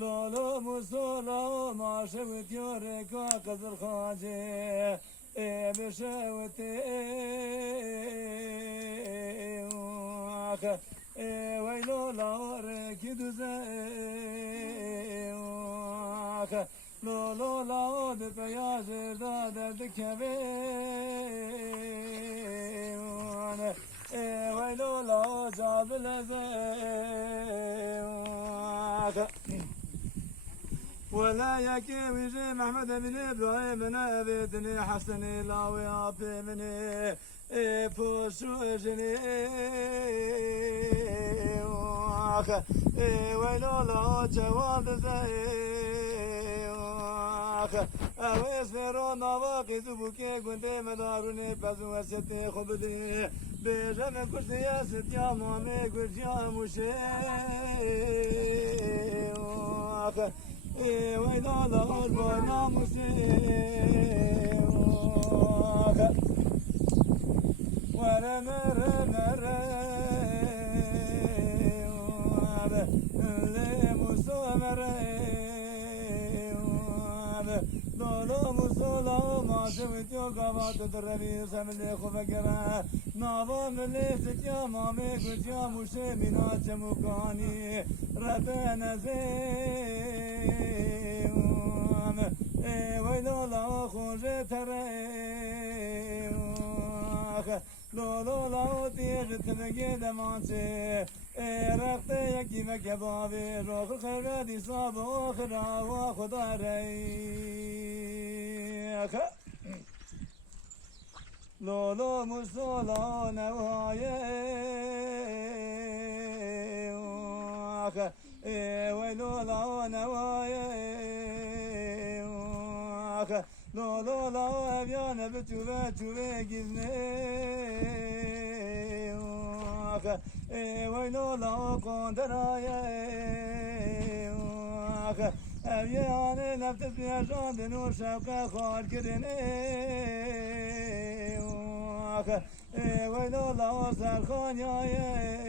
Lolo musola ma şevt yore ka kızıl hace be şevt vay lola re ki düze lola de beyaz da derdi keve vay lola cabileze ولا يكوي محمد بن ابراهيم نبيتني حسن لاوي ابي مني بوسو جني ويلو لا جواد زي اويس فيرونا واقي زبوكي كنت مداروني بازو ستي خبدي بيجا من كرسي يا ست يا مامي كرسي يا مشي ويلا لا أربعنا مسيح ورم رم رم لمسومر دولو مسولا ما شفت يو قوات دربي سملي خفقرا نابا ملي سكيا مامي كجيا مشي منا چمكاني ربنا زين ويلو لا خوش ترى لولو لا تيج تبقي دمانسي رقت يكي مكبابي روخ خيراتي صاب وخرا وخدا ريخ لولو مسولا نوايا ويلو لا نوايا لولو لا أبيان بتوبة توبة جزني ويلو لا قندرايا أبيان نفتس بيشان دنو شوقة خار كرني ويلو لا سرخان يايا